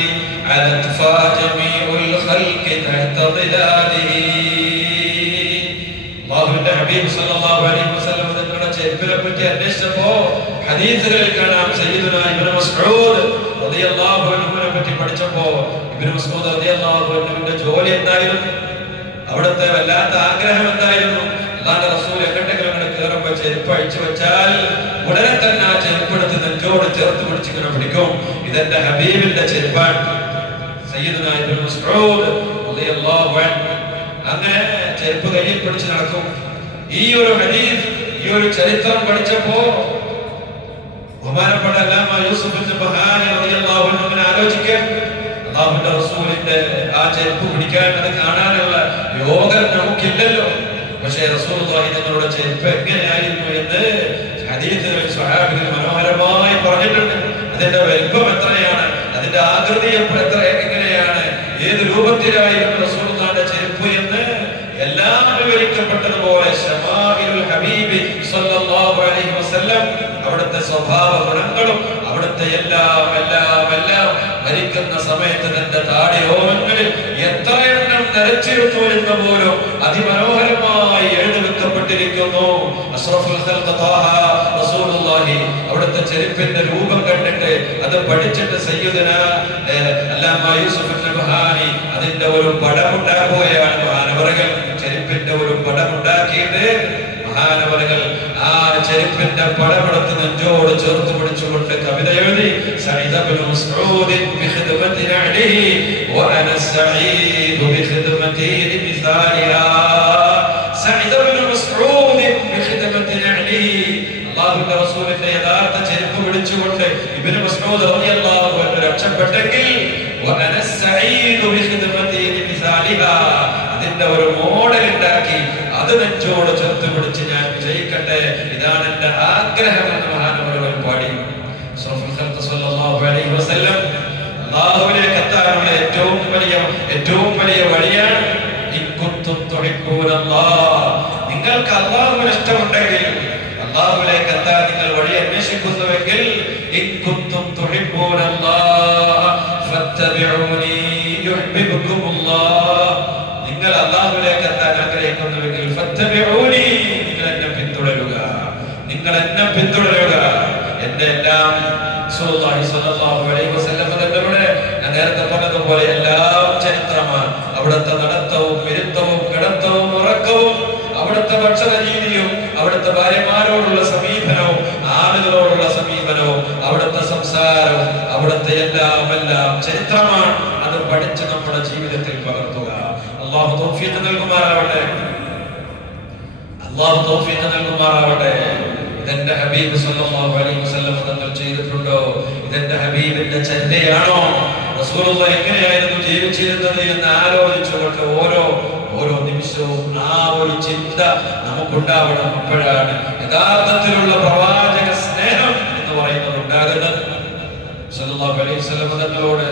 അലത്ഫാ ജമീഉൽ ഖൽഖി തഹത ളിലാലിഹി. അല്ലാഹുവിന്റെ ഹബീബ് സല്ലല്ലാഹു അലൈഹി വസല്ലം തങ്ങളുടെ ചെരുപ്പിനെ പറ്റി അന്വേഷിച്ചപ്പോൾ ഹദീസുകളിൽ കാണാം, സയ്യിദുനാ ഇബ്നു മസ്ഊദ് റളിയല്ലാഹു അൻഹുവിനെ പറ്റി പഠിച്ചപ്പോൾ ഇബ്നു മസ്ഊദ് റളിയല്ലാഹു അൻഹുവിന്റെ ജോലി എന്തായിരുന്നു, അവിടുത്തെ വല്ലാത്ത ആഗ്രഹം എന്തായിരുന്നു? അല്ലാഹുവിന്റെ റസൂൽ എങ്ങോട്ടെങ്കിലും കയറുമ്പോൾ ചെരുപ്പ് അഴിച്ചു വെച്ചാൽ ഉടനെ തന്നെ ആ ചെരുപ്പെടുത്ത് നെഞ്ചോട് ചേർത്ത് പിടിച്ചിങ്ങനെ പിടിക്കും. ഇതെന്റെ ഹബീബിന്റെ ചെരുപ്പാണ്. സയ്യിദുനാ ഇബ്നു മസ്ഊദ് റളിയല്ലാഹു അൻഹു അങ്ങനെ ചെരുപ്പ് കയ്യിൽ പിടിച്ച് നടക്കും. ഈ ഒരു ഹദീസ്, ഈ ഒരു ചരിത്രം പഠിച്ചപ്പോ ബഹുമാനപ്പെട്ട അല്ലാമ യൂസുഫ് നബഹാനി റളിയല്ലാഹു അൻഹു അങ്ങനെ ആലോചിക്കാൻ, അല്ലാഹുവിന്റെ റസൂലിന്റെ ആ ചെരുപ്പ് പിടിക്കാൻ, അത് കാണാനുള്ള യോഗം നമുക്കില്ലല്ലോ. പക്ഷേ റസൂലുള്ളാഹി തങ്ങളുടെ ചെരുപ്പ് എങ്ങനെയായിരുന്നു എന്ന് ഹദീസുകളിൽ സ്വഹാബികൾ മനോഹരമായി പറഞ്ഞിട്ടുണ്ട്. അതിന്റെ വലിപ്പം എത്രയാണ്, അതിന്റെ ആകൃതി എങ്ങനെയാണ്, ഏത് രൂപത്തിലായിരുന്നു റസൂലുള്ളാഹിന്റെ ചെരുപ്പ് എന്ന് എല്ലാം വിവരിക്കപ്പെട്ടതുപോലെ ശമാഇലുൽ ഹബീബി സ്വല്ലല്ലാഹു അലൈഹി വസല്ലം, അവിടുത്തെ സ്വഭാവ ഗുണങ്ങളും അവിടുത്തെ എല്ലാം മരിക്കുന്ന സമയത്ത് തന്റെ താടി രോമങ്ങളിൽ എത്ര എണ്ണം നരച്ചിരുന്നു എന്ന് പോലും അതിമനോഹരമായി എഴുതി വെക്കപ്പെട്ടിരിക്കുന്നു. അഷ്റഫുൽ ഖൽഖ് ത്വാഹ റസൂലുള്ളാഹി അവിടുത്തെ ചെരുപ്പിന്റെ രൂപം കണ്ടിട്ട് അത് പഠിച്ചിട്ട് സയ്യിദുനാ അല്ലാമ യൂസുഫ് നബഹാനി അതിന്റെ ഒരു പടമുണ്ടാക്കുകയാണ്. മഹാനവറുകൾ ചെരുപ്പിന്റെ ഒരു പടമുണ്ടാക്കിയിട്ട് മഹാനവറുകൾ ആ ചെരുപ്പിന്റെ പടമെടുത്ത് നെഞ്ചോട് ചേർത്ത് പിടിച്ചുകൊണ്ട് കവിത എഴുതി. സഈദ് ഇബ്നു മസ്ഊദ് ബിഖിദ്മതി നഅലിഹി വഅന സഈദ് ബിഖിദ്മതി ലിമിസാലിഹാ. സഈദ് ഇബ്നു മസ്ഊദ് ബിഖിദ്മതി നഅലിഹി വിളിച്ചുകൊണ്ട് ഇബ്നു മസ്ഊദ് റളിയല്ലാഹു അൻഹു രക്ഷപ്പെട്ടെങ്കിൽ വഅന സഈദു ബിഖിദ്മതി ലിമിസാലിഹാ, അതിന്റെ ഒരു മോഡൽ ഉണ്ടാക്കി അത് നെഞ്ചോട് ചേർത്ത് പിടിച്ച് ഞാൻ വിജയിക്കട്ടെ, ഇതാണ് എന്റെ ആഗ്രഹം എന്ന് മഹാനവറുകൾ പാടി. സല്ലല്ലാഹു അലൈഹി വസല്ലം അല്ലാഹുവിലേക്ക് എത്താനുള്ള ഏറ്റവും വലിയ വഴിയാണ് നിങ്ങൾക്ക് അല്ലാഹുവിനെ ഇഷ്ടമുണ്ടെങ്കിൽ, അല്ലാഹുവിലേക്ക് എത്താൻ നിങ്ങൾ വഴി അന്വേഷിക്കുന്നുവെങ്കിൽ നിങ്ങൾ അല്ലാഹുവിലേക്ക് എത്താൻ ആഗ്രഹിക്കുന്നുവെങ്കിൽ നിങ്ങൾ എന്നെ പിന്തുടരുക, നിങ്ങൾ എന്നെ പിന്തുടരുക. എന്റെ എല്ലാം സ്വല്ലല്ലാഹു അലൈഹി വസല്ലം തങ്ങളുടെ ഞാൻ നേരത്തെ പറഞ്ഞതുപോലെ എല്ലാം ചരിത്രമാണ്. അവിടുത്തെ നടത്തവും വിരുദ്ധവും കിടത്തവും ഉറക്കവും, അവിടുത്തെ ഭക്ഷണ രീതിയും, അവിടുത്തെ ഭാര്യമാരോടുള്ള സമീപനവും, ആളുകളോടുള്ള സമീപനവും, അവിടുത്തെ സംസാരവും, അവിടുത്തെ എല്ലാം ചരിത്രമാണ്. അത് പഠിച്ച് നമ്മുടെ ജീവിതത്തിൽ പകർത്തുക. അല്ലാഹു തൗഫീഖ് നൽകുമാറാവട്ടെ, അല്ലാഹു തൗഫീഖ് നൽകുമാറാവട്ടെ. ഇതെന്റെ ഹബീബ് സല്ലല്ലാഹു അലൈഹി വസല്ലം തങ്ങൾ ചെയ്തിട്ടുണ്ടോ? ഇതെന്റെ ഹബീബിന്റെ ചര്യയാണോ? റസൂലുള്ളാഹി എങ്ങനെയായിരുന്നു ജീവിച്ചിരുന്നത് എന്ന് ആലോചിച്ചുകൊണ്ട് ഓരോ നിമിഷവും ആ ഒരു ചിന്ത നമുക്കുണ്ടാവണം. അപ്പോഴാണ് യഥാർത്ഥത്തിലുള്ള പ്രവാചക സ്നേഹം എന്ന് പറയുന്നത് ഉണ്ടാകുന്നത്. സല്ലല്ലാഹു അലൈഹി വസല്ലം തങ്ങളോട്,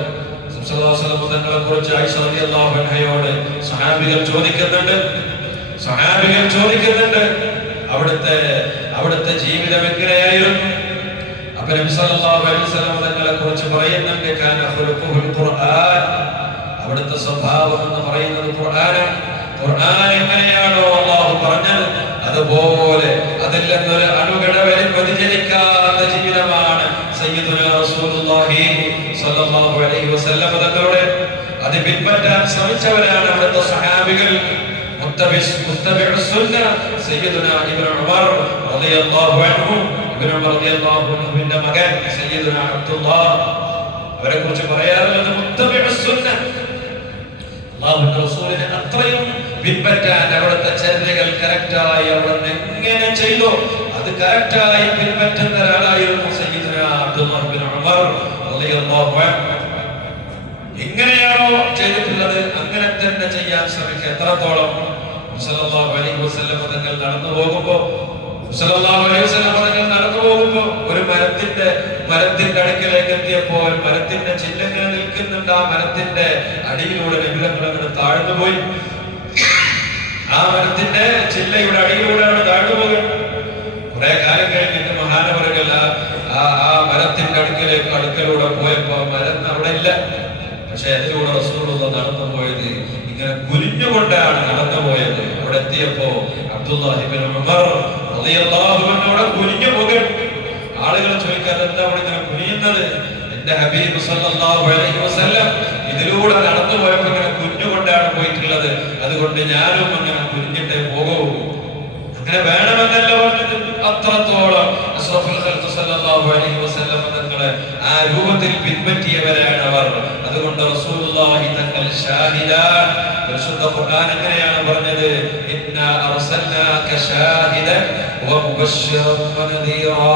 സല്ലല്ലാഹു അലൈഹി വസല്ലം തങ്ങളെ കുറിച്ച് ആയിഷ റളിയല്ലാഹു അൻഹയോട് സഹാബികൾ ചോദിക്കുന്നുണ്ട് അവിടുത്തെ ജീവിതം എങ്ങനെയായിരുന്നു? അപ്പോൾ നബി സല്ലല്ലാഹു അലൈഹി വസല്ലം തങ്ങളെ കുറിച്ച് പറയുന്നുണ്ട്, കാന ഖുലുഖുൽ ഖുർആൻ, അവിടുത്തെ സ്വഭാവം എന്ന് പറയുന്നത് ഖുർആനാണ്. ഖുർആൻ എങ്ങനെയാണോ അല്ലാഹു പറഞ്ഞത് അതുപോലെ അതിൽ നിന്നൊരു അണുകിട വരെ വ്യതിചലിക്കാത്ത ജീവിതമാണ് സയ്യിദുനാ റസൂലുള്ളാഹി സ്വല്ലല്ലാഹു അലൈഹി വസല്ലം തങ്ങളുടെ. അത് പിൻപറ്റാൻ ശ്രമിച്ചവരാണ് അവിടുത്തെ സഹാബികൾ. മുത്തബിഉ സുന്ന സയ്യിദുനാ ഇബ്നു ഉമർ റളിയല്ലാഹു അൻഹു, ഇബ്നു ഉമർ റളിയല്ലാഹു അൻഹുവിന്റെ മകൻ സയ്യിദുനാ അബ്ദുല്ലാഹ്, അവരെ കുറിച്ച് പറയാറുള്ളത് മുത്തബിഉ സുന്ന, അല്ലാഹുവിന്റെ റസൂലിനെ അത്രയും പിൻപറ്റാൻ, അവിടുത്തെ ചര്യകൾ കറക്റ്റായി അവിടുന്ന് എങ്ങനെ ചെയ്തോ അത് കറക്റ്റായി പിൻപറ്റുന്ന ഒരാളായിരുന്നു സയ്യിദുനാ അബ്ദുല്ലാഹ് ഇബ്നു ഉമർ റളിയല്ലാഹു അൻഹു. എങ്ങനെയാണോ ചെയ്തിട്ടുള്ളത് അങ്ങനെ തന്നെ ചെയ്യാൻ ശ്രമിക്കുക. എത്രത്തോളം സല്ലല്ലാഹു അലൈഹി വസല്ലം തങ്ങൾ നടന്നു പോകുമ്പോൾ ഒരു മരത്തിന്റെ അടുക്കലേക്ക് എത്തിയപ്പോൾ മരത്തിന്റെ ചില്ലങ്ങൾ നിൽക്കുന്നുണ്ട്. ആ മരത്തിന്റെ അടിയിലൂടെ നബിതങ്ങൾ അങ്ങനെ താഴ്ന്നുപോയി. ആ മരത്തിന്റെ ചില്ലയുടെ അടിയിലൂടെയാണ് താഴ്ന്നുപോകുന്നത്. കുറെ കാലം കഴിഞ്ഞിട്ട് മഹാനവറുകൾ ആ മരത്തിന്റെ അടുക്കലൂടെ പോയപ്പോ മരം അവിടെ ഇല്ല. പക്ഷെ അതിലൂടെ റസൂലുള്ളാഹി നടന്നു പോയത് ഇങ്ങനെ കുനിഞ്ഞുകൊണ്ടാണ് നടന്നു പോയത്. അവിടെ എത്തിയപ്പോ അബ്ദുല്ലാഹി ഇബ്നു ഉമർ റളിയല്ലാഹു അൻഹു കുനിഞ്ഞു പോകും. ആളുകൾ ചോദിക്കാതെ എന്താ അവിടെ ഇങ്ങനെ കുനിയുന്നത്? എന്റെ ഹബീബ് സല്ലല്ലാഹു അലൈഹി വസല്ലം ഇതിലൂടെ നടന്നു പോയപ്പോ ഇങ്ങനെ കുനിഞ്ഞുകൊണ്ടാണ് പോയിട്ടുള്ളത്, അതുകൊണ്ട് ഞാനും അങ്ങനെ കുനിഞ്ഞിട്ടേ പോകൂ. അങ്ങനെ വേണമെന്നല്ല പറഞ്ഞത്. അത്രത്തോളം അഷ്റഫുൽ ഖൽഖ് സല്ലല്ലാഹു അലൈഹി വസല്ലം തങ്ങളെ ആ രൂപത്തിൽ പിൻപറ്റിയവരാണ് അവർ. അതുകൊണ്ട് റസൂലുള്ളാഹി തങ്ങൾ ഷാഹിദാൻ. പരിശുദ്ധ ഖുർആൻ എങ്ങനെയാണ് പറഞ്ഞത്? ഇന്നാ അർസൽനാക ഷാഹിദൻ വമുബശ്ശിറൻ വനദീറാ.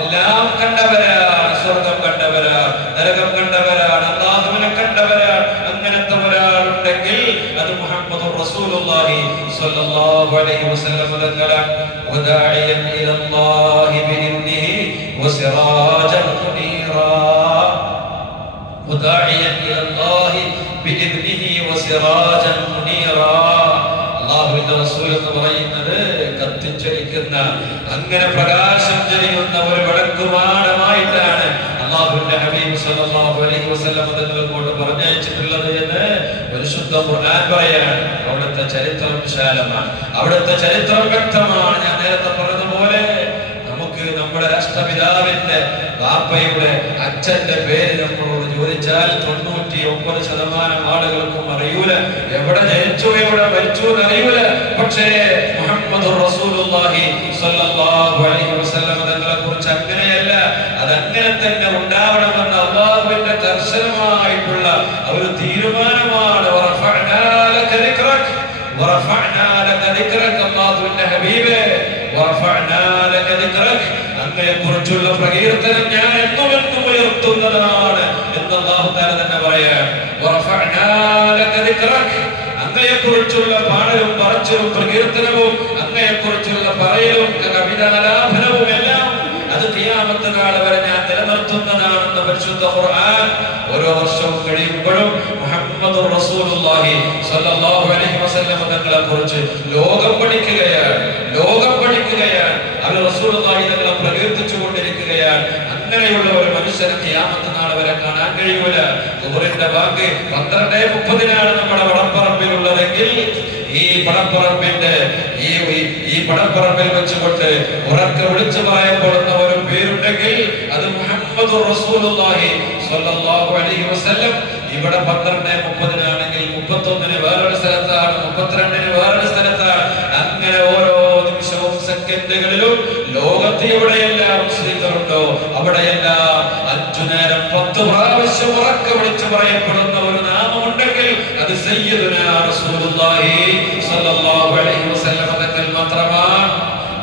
എല്ലാം കണ്ടവരാണ്, സ്വർഗ്ഗം കണ്ടവരാണ്, നരകം കണ്ടവരാണ്, അല്ലാഹുവിനെ കണ്ടവരാണ്. അങ്ങനത്തെ ഒരാളുണ്ടെങ്കിൽ അത് മുഹമ്മദുർ റസൂലുള്ളാഹി സ്വല്ലല്ലാഹു അലൈഹി വസല്ലം തങ്ങളാണ്. വദാഇയൻ ഇലല്ലാഹി ബിഇذനിഹി വസിറാജൻ മുനീറാ. وداعيا الى الله باذنه وسراجا منيرا. അല്ലാഹുവിന്റെ റസൂൽ എന്ന് പറയുന്നത് കത്തിച്ചൊരിക്കുന്ന, അങ്ങനെ പ്രകാശം ചൊരിയുന്ന ഒരു വിളക്കുമാടമായിട്ടാണ് അല്ലാഹുവിന്റെ ഹബീബ് സല്ലല്ലാഹു അലൈഹി വസല്ലം തങ്ങളോട് പറഞ്ഞയച്ചിട്ടുള്ളത് എന്ന് പരിശുദ്ധ ഖുർആൻ പറയാണ്. അവിടുത്തെ ചരിത്രം വിശാലമാണ്, അവിടുത്തെ ചരിത്രം വ്യക്തമാണ്. ഞാൻ നേരത്തെ പറഞ്ഞതുപോലെ നമുക്ക് നമ്മുടെ രാഷ്ട്രപിതാവിന്റെ വാപ്പയുടെ അച്ഛന്റെ പേര് നമ്മളോട് ചോദിച്ചാൽ 99% ആളുകൾക്കും അറിയൂല. എവിടെ ജനിച്ചു എവിടെ മരിച്ചു എന്നറിയൂല. പക്ഷേ മുഹമ്മദുർ റസൂലുള്ളാഹി സ്വല്ലല്ലാഹു അലൈഹി വസല്ലം തങ്ങളെ കുറിച്ച് അങ്ങനെയല്ല, അതങ്ങനെ തന്നെ ഉണ്ടാവണമെന്ന് അല്ലാഹുവിന്റെ കർശനമായിട്ടുള്ള ഒരു തീരുമാനമാണ്. വറഫഅനാ ലക ദിക്റക്, വറഫഅനാ ലക ദിക്റക്. അല്ലാഹുവിന്റെ ഹബീബേ, വറഫഅനാ ലക ദിക്റക്, അങ്ങയെക്കുറിച്ചുള്ള പ്രകീർത്തനം ഞാൻ എന്നുമെന്നും ഉയർത്തുന്നതാണ് എന്ന് അല്ലാഹു തആല തന്നെ പറയാം. വറഫഅനാ ലക ദിക്റക, അങ്ങയെക്കുറിച്ചുള്ള പാടലും പറച്ചിലും പ്രകീർത്തനവും അങ്ങയെക്കുറിച്ചുള്ള പറയലും കവിതാലാപനവും എല്ലാം അത് ഖിയാമത്ത് നാൾ വരെ ഞാൻ നിലനിർത്തുന്നതാണെന്ന് പരിശുദ്ധ ഖുർആൻ ഓരോ വർഷവും കഴിയുമ്പോഴും മുഹമ്മദുർ റസൂലുള്ളാഹി സ്വല്ലല്ലാഹു അലൈഹി വസല്ലം തങ്ങളെ കുറിച്ച് ലോകം പഠിക്കുകയാണ്. അവർ റസൂലുള്ളാഹി തങ്ങളെ പ്രകീർത്തിച്ചുകൊണ്ടിരിക്കുകയാണ്. അങ്ങനെയുള്ള ഒരു മനുഷ്യനെ ഖിയാമത്ത് നാൾ വരെ കാണാൻ കഴിയൂല. ളുഹറിന്റെ ബാങ്ക് 12:30 നമ്മുടെ വടപ്പറമ്പിലുള്ളതെങ്കിൽ ഈ പടപ്പറമ്പിൽ വെച്ചുകൊണ്ട് ഉറക്കെ വിളിച്ചു പറയപ്പെടുന്ന ഒരു പേരുണ്ടെങ്കിൽ അത് മുഹമ്മദുർ റസൂലുള്ളാഹി സ്വല്ലല്ലാഹു അലൈഹി വസല്ലം. ഇവിടെ 12:30 31 വേറൊരു സ്ഥലത്താണ്, 32 വേറൊരു സ്ഥലത്താണ്. അങ്ങനെ ഓരോ നിമിഷവും സെക്കൻഡുകളിലും ലോകത്ത് എവിടെയെല്ലാം മുസ്ലിങ്ങളുണ്ടോ അവിടെയെല്ലാം 5 നേരം 10 പ്രാവശ്യം ഉറക്കെ വിളിച്ചു പറയപ്പെടുന്ന ഒരു നാമമുണ്ടെങ്കിൽ അത് സയ്യിദുനാ റസൂലുള്ളാഹി സ്വല്ലല്ലാഹു അലൈഹി വസല്ലം തങ്ങൾ മാത്രമാണ്.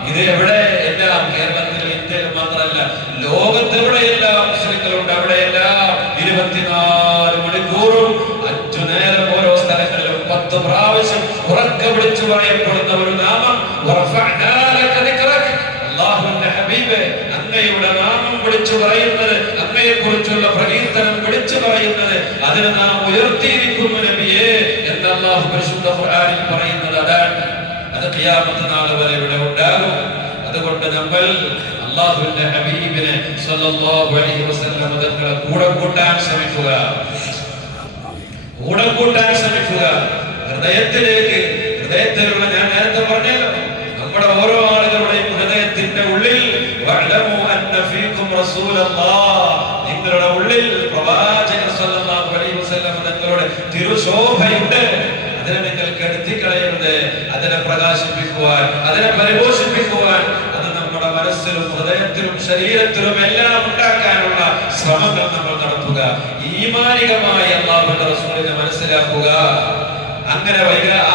ഇത് എവിടെ എല്ലാം കേരളത്തിലും ഇന്ത്യയിലും മാത്രമല്ല, ലോകത്ത് എവിടെയെല്ലാം മുസ്ലിങ്ങളുണ്ട് അവിടെയെല്ലാം 24 മണിക്കൂറും 5 നേരം ഓരോ സ്ഥലങ്ങളിലും 10 പ്രാവശ്യം ഉറക്കെ വിളിച്ചു പറയപ്പെടുന്ന ഒരു നാമം വറഫഅനാ ലക ദിക്റക. അല്ലാഹുവിന്റെ ഹബീബേ, അങ്ങയുടെ നാമം വിളിച്ചു പറയുന്നത്, അങ്ങയെക്കുറിച്ചുള്ള പ്രകീർത്തനം വിളിച്ചു പറയുന്നത് അതിനെ നാം ഉയർത്തിയിരിക്കുന്നു നബിയേ എന്ന് അല്ലാഹു പരിശുദ്ധ ഖുർആനിൽ പറയുന്നത് അതാണ്. അത് ഖിയാമത്ത് നാൾ വരെ ഇവിടെ ഉണ്ടാകും. അതുകൊണ്ട് നമ്മൾ അല്ലാഹുവിന്റെ ഹബീബിനെ സ്വല്ലല്ലാഹു അലൈഹി വസല്ലം തങ്ങളെ കൂടെ കൂട്ടാൻ ശ്രമിക്കുക. ഹൃദയത്തിലുള്ള ഞാൻ നേരത്തെ പറഞ്ഞല്ലോ, നമ്മുടെ ഓരോ ആളുകളുടെയും ഹൃദയത്തിന്റെ ഉള്ളിൽ വഅലമു അന്ന ഫീകും റസൂലല്ലാഹ്, നിങ്ങളുടെ ഉള്ളിൽ പ്രവാചകൻ സ്വല്ലല്ലാഹു അലൈഹി വസല്ലം തങ്ങളുടെ തിരുശോഭയുണ്ട്. അതിനെ നിങ്ങൾ കെടുത്തിക്കളയരുത്. അതിനെ പ്രകാശിപ്പിക്കുവാൻ, അതിനെ പരിപോഷിപ്പിക്കുവാൻ, അത് നമ്മുടെ മനസ്സിലും ഹൃദയത്തിലും ശരീരത്തിലും എല്ലാം ഉണ്ടാക്കാനുള്ള ശ്രമങ്ങൾ നമ്മൾ നടത്തുക. ഈമാനികമായി അല്ലാഹുവിന്റെ റസൂലിനെ മനസ്സിലാക്കുക. അങ്ങനെ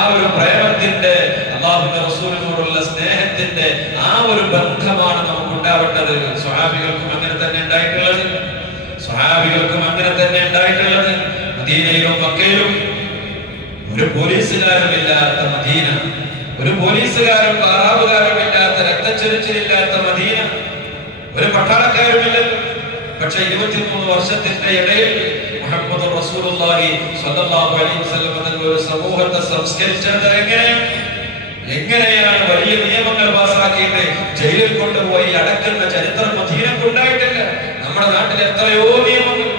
ആ ഒരു പ്രേമത്തിന്റെ, അല്ലാഹുവിന്റെ റസൂലിനോടുള്ള സ്നേഹത്തിന്റെ ആ ഒരു ബന്ധമാണ് നമുക്ക് ഉണ്ടാവേണ്ടത്. സ്വഹാബികൾക്കും അങ്ങനെ തന്നെ ഉണ്ടായിട്ടുള്ളത്. മദീനയിലും മക്കയിലും ഒരു പോലീസുകാരുമില്ലാത്ത മദീന, ഒരു പോലീസുകാരും പാറാവുകാരുമില്ലാത്ത, രക്തച്ചൊരിച്ചിലില്ലാത്ത മദീന, ഒരു പട്ടാളക്കാരുമില്ലല്ലോ. പക്ഷെ 23 വർഷത്തിന്റെ ഇടയിൽ മുഹമ്മദ് റസൂലുള്ളാഹി സ്വല്ലല്ലാഹു അലൈഹി വസല്ലം തങ്ങൾ ഒരു സമൂഹത്തെ സംസ്കരിച്ചത് എങ്ങനെയാണ് വലിയ നിയമങ്ങൾ പാസാക്കിയിട്ട് ജയിലിൽ കൊണ്ടുപോയി അടക്കുന്ന ചരിത്രം മദീനക്കുണ്ടായിട്ടില്ല. നമ്മുടെ നാട്ടിൽ എത്രയോ നിയമങ്ങൾ,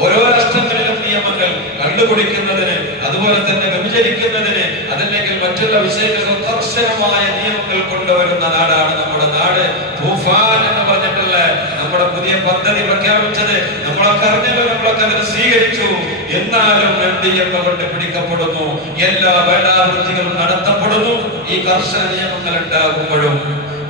ഓരോ രാഷ്ട്രങ്ങളിലും നിയമങ്ങൾ, കണ്ടുപിടിക്കുന്നതിന്, അതുപോലെ തന്നെ വ്യഭിചരിക്കുന്നതിന്, അതല്ലെങ്കിൽ മറ്റുള്ള വിഷയങ്ങൾക്ക് കർശനമായ നിയമങ്ങൾ കൊണ്ടുവരുന്ന നാടാണ് നമ്മുടെ നാട്. തൂഫാൻ എന്ന് പറഞ്ഞിട്ടുള്ള നമ്മുടെ പുതിയ പദ്ധതി പ്രഖ്യാപിച്ചത് നമ്മളൊക്കെ അറിഞ്ഞല്ലോ, നമ്മളൊക്കെ അതിന് സ്വീകരിച്ചു. എന്നാലും കൊണ്ട് പിടിക്കപ്പെടുന്നു, എല്ലാ വേണ്ടാവൃത്തികളും നടത്തപ്പെടുന്നു. ഈ കർശന നിയമങ്ങൾ ഉണ്ടാകുമ്പോഴും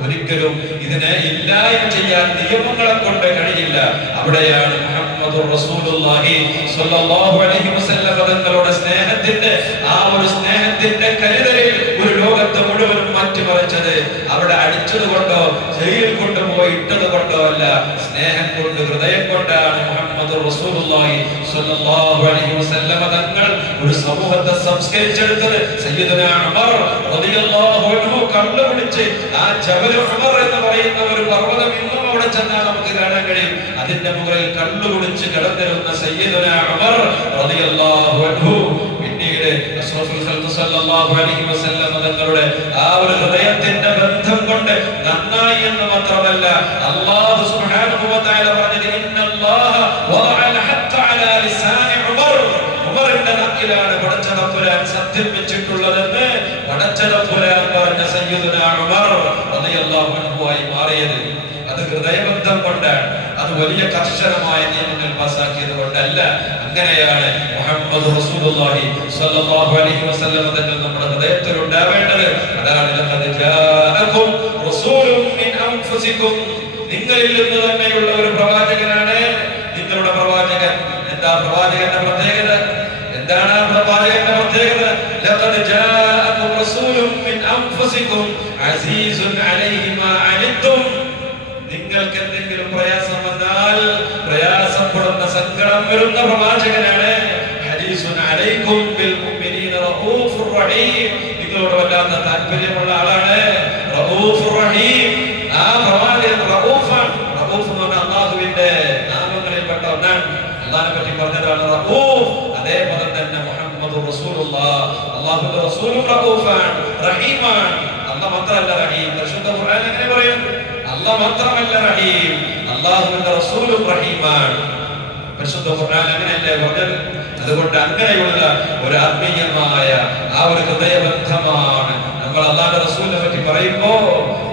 ഒരിക്കലും ഇതിനെ ഇല്ലായ്മ ചെയ്യാൻ നിയമങ്ങളെ കൊണ്ട് കഴിയില്ല. അവിടെയാണ് മുഹമ്മദുർ റസൂലുള്ളാഹി സ്വല്ലല്ലാഹു അലൈഹി വസല്ലം തങ്ങളുടെ സ്നേഹത്തിന്റെ ആ ഒരു സ്നേഹത്തിന്റെ കരുതലിൽ ഒരു ലോകത്തെ മുഴുവനും മാറ്റിമറിച്ചത്. അവിടെ അടിച്ചതുകൊണ്ടോ ജയിലിൽ കൊണ്ടുപോയി ഇട്ടത് കൊണ്ടോ അല്ല, സ്നേഹം കൊണ്ട്, ഹൃദയം കൊണ്ടാണ് മുഹമ്മദുർ റസൂലുള്ളാഹി സ്വല്ലല്ലാഹു അലൈഹി വസല്ലം തങ്ങൾ ഒരു സമൂഹത്തെ സംസ്കരിച്ചെടുത്തത്. സയ്യിദുനാ ഉമർ റളിയല്ലാഹു അൻഹു കണ്ടുപിടിച്ച് ആ ജബൽ ഉമർ എന്ന് പറയുന്ന ഒരു പർവ്വതം ഇന്നും അവിടെ ചെന്നാൽ നമുക്ക് കാണാൻ കഴിയും. അതിന്റെ മുകളിൽ കണ്ടുപിടിച്ച് കിടന്നിരുന്ന സയ്യിദുനാ ഉമർ റളിയല്ലാഹു അൻഹു പിന്നീട് റസൂലുള്ളാഹി സ്വല്ലല്ലാഹു അലൈഹി വസല്ലം തങ്ങളുടെ ആ ഒരു ഹൃദയത്തിന്റെ ബന്ധം കൊണ്ട് നന്നായി എന്ന് മാത്രമല്ല, അല്ലാഹു സുബ്ഹാനഹു വ തആല പറഞ്ഞത് ഇന്നല്ലാഹ വഅഅൽ ഹഖ്ഖ അലാ ലിസാനി ഉമർ, ഉമറിന്റെ നാക്കിലാണ് പടച്ചതമ്പുരാൻ സത്യം വെച്ചിട്ടുള്ളതെന്ന് പടച്ചതമ്പുരാൻ പറഞ്ഞ സയ്യിദുനാ ഉമർ റളിയല്ലാഹു അൻഹു ആയി മാറിയത്. അത് ഹൃദയബന്ധം കൊണ്ടാണ്. അത് വലിയ കർശനമായ നിയമങ്ങൾ പാസാക്കിയത് കൊണ്ടല്ല. അങ്ങനെയാണ് മുഹമ്മദ് റസൂലുള്ളാഹി സ്വല്ലല്ലാഹു അലൈഹി വസല്ലം തങ്ങൾ നമ്മുടെ ഹൃദയത്തിൽ ഉണ്ടാവേണ്ടത്. അതാണ് ലഖദ് ജാഅകും റസൂലുൻ മിൻ അൻഫുസികും, നിങ്ങളിൽ നിന്ന് തന്നെയുള്ള ഒരു പ്രവാചകനാണ് നിങ്ങളുടെ പ്രവാചകൻ. എന്താ പ്രവാചകന്റെ പ്രത്യേകത? എന്താണ് ആ പ്രവാചകന്റെ പ്രത്യേകത? ലഖദ് ജാഅകും റസൂലുൻ മിൻ അൻഫുസികും അസീസുൻ അലൈഹി മാ അനിത്തും, നിങ്ങൾ നിങ്ങൾക്ക് എന്തെങ്കിലും പ്രയാസം വന്നാൽ, പ്രയാസപ്പെടുന്ന സങ്കടം വരുന്ന പ്രവാചകനാണ്. ഹദീസുൻ അലൈക്കും ബിൽ മുഅ്മിനീന റഊഫുർ റഹീം, നിങ്ങളോട് വല്ലാത്ത താല്പര്യമുള്ള ആളാണ്. റഊഫുർ റഹീം, ആ പ്രവാചകൻ റഊഫാണ്. റഊഫ് എന്ന് പറഞ്ഞാൽ അല്ലാഹുവിന്റെ നാമങ്ങളിൽപ്പെട്ട ഒന്നാണ്. അല്ലാഹുവിനെ പറ്റി പറഞ്ഞതാണ് റഊഫ്. അതേ പദം തന്നെ മുഹമ്മദുർ റസൂലുള്ളാഹ്, അല്ലാഹുവിന്റെ റസൂലും റഊഫാണ്, റഹീമാണ്. അല്ലാഹ് മാത്രമല്ല റഹീം, പരിശുദ്ധ ഖുർആൻ അങ്ങനെ പറയും. അല്ലാഹ് മാത്രമല്ല റഹീം, അല്ലാഹുവിന്റെ റസൂലും റഹീമാണ്. പരിശുദ്ധ ഖുർആൻ അങ്ങനെയല്ലേ പറഞ്ഞത്? അതുകൊണ്ട് അങ്ങനെയുള്ള ഒരു ആത്മീയമായ ആ ഒരു ഹൃദയബന്ധമാണ് നമ്മൾ അല്ലാഹുവിന്റെ റസൂലിനെ പറ്റി പറയുമ്പോ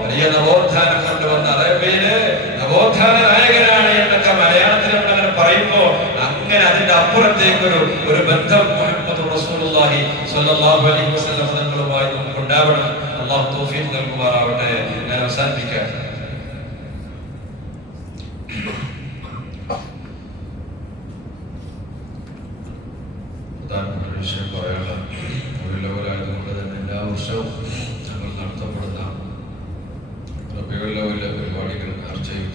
വലിയ നവോത്ഥാനം കൊണ്ടുവന്ന അറേബ്യയില് നവോത്ഥാന നായകനാണ് എന്നൊക്കെ മലയാളത്തിൽ നമ്മളങ്ങനെ പറയുമ്പോ അങ്ങനെ അതിന്റെ അപ്പുറത്തേക്കൊരു ബന്ധം മുഹമ്മദ് റസൂലുള്ളാഹി സ്വല്ലല്ലാഹു അലൈഹി വസല്ലം തങ്ങളുമായി നമുക്ക് ഉണ്ടാവണം. അല്ലാഹു തൗഫീഖ് നൽകുമാറാവട്ടെ. ഞാൻ അവസാനിപ്പിക്കാം. വിഷയം പറയാനുള്ള ഒരു ലെവലായതുകൊണ്ട് തന്നെ എല്ലാ വർഷവും ഞങ്ങൾ നടത്തപ്പെടുന്ന റബീഉൽ അവ്വലിലെ പരിപാടികൾ നേർച്ചയും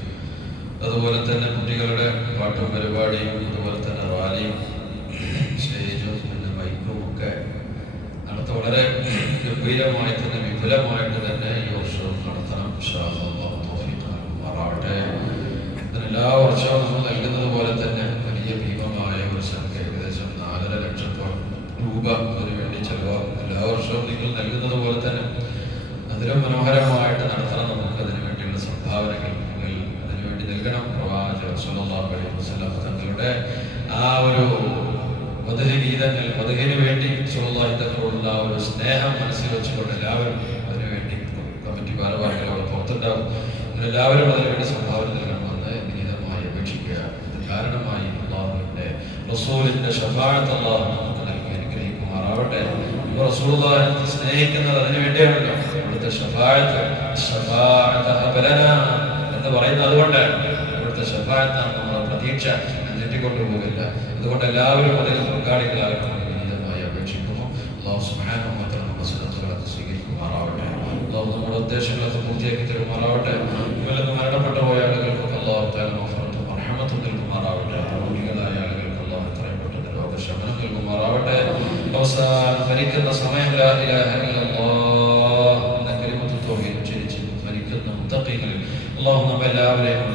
അതുപോലെ തന്നെ കുട്ടികളുടെ പാട്ടും പരിപാടിയും അതുപോലെ തന്നെ റാലിയും സ്റ്റേജും പിന്നെ മൈക്കും ഒക്കെ നടത്ത വളരെ ഗംഭീരമായി തന്നെ വിപുലമായിട്ട് തന്നെ ഈ വർഷവും നടത്തണം. മാറാവട്ടെ. എല്ലാ വർഷവും നമ്മൾ നൽകുന്നത് പോലെ തന്നെ വലിയ ഭീമമായ ഒരു സംഖ്യ, ഏകദേശം 4.5 ലക്ഷത്തോളം രൂപ അതിനുവേണ്ടി ചെലവാകും. എല്ലാ വർഷവും നിങ്ങൾ നൽകുന്നത് പോലെ തന്നെ അതിലും മനോഹരമായിട്ട് നടത്തണം. നമുക്ക് അതിനു വേണ്ടിയുള്ള സംഭാവനകൾ അതിനുവേണ്ടി നൽകണം. പ്രവാചകൻ സ്വല്ലല്ലാഹു അലൈഹി വസല്ലം തങ്ങളുടെ ആ ഒരു മദ്ഹ് ഗീതങ്ങൾ, മദ്ഹിന് വേണ്ടി സ്വല്ലല്ലാഹു തആലയോടുള്ള ഒരു സ്നേഹം മനസ്സിൽ വെച്ചുകൊണ്ട് എല്ലാവരും അതിനുവേണ്ടി കമ്മിറ്റി ഭാരവാഹികളോട് പുറത്തുണ്ടാവും. എല്ലാവരും അതിനുവേണ്ടി സംഭാവന നൽകണമെന്ന് വിനീതമായി അപേക്ഷിക്കുക. ഇത് കാരണമായി അല്ലാഹുവിന്റെ റസൂലിന്റെ ശഫാഅത്ത് അല്ലാഹു നമുക്ക് നൽകി അനുഗ്രഹിക്കുമാറാവട്ടെ. റസൂലുള്ളാഹിനെ സ്നേഹിക്കുന്നത് അതിനു വേണ്ടിയാണല്ലോ. അവിടുത്തെ ശഫാഅത്ത് ഹബലനാ എന്ന് പറയുന്നത് അതുകൊണ്ടാണ്. അവിടുത്തെ ശഫാഅത്താണ് നമ്മുടെ പ്രതീക്ഷ. തെറ്റിക്കൊണ്ടുപോകില്ല. അതുകൊണ്ട് എല്ലാവരും അതിൽ പങ്കാളികളാകണമെന്ന് വിനീതമായി അപേക്ഷിക്കുന്നു. അല്ലാഹു സുബ്ഹാനഹു വ തആല നമ്മുടെ സദഖകളൊക്കെ സ്വീകരിക്കുമാറാവട്ടെ. അല്ലാഹു നമ്മുടെ ഉദ്ദേശങ്ങളൊക്കെ പൂർത്തിയാക്കി തരുമാറാവട്ടെ. ഇവരിൽ മരണപ്പെട്ടു പോയ ആളുകൾക്ക് അല്ലാഹു തആല മഗ്ഫിറത്തും റഹ്മത്തും നൽകുമാറാവട്ടെ. രോഗികളായ ആളുകൾക്ക് അല്ലാഹു എത്രയും പെട്ടെന്ന് രോഗശമനം നൽകുമാറാവട്ടെ. അവസാനം മരിക്കുന്ന സമയം ലാ ഇലാഹ ഇല്ലല്ലാഹ് എന്ന കലിമത്ത് തൗഹീദ് ഉച്ചരിച്ച് മരിക്കുന്ന മുത്തഖീങ്ങളിൽ അല്ലാഹു നമ്മെ എല്ലാവരെയും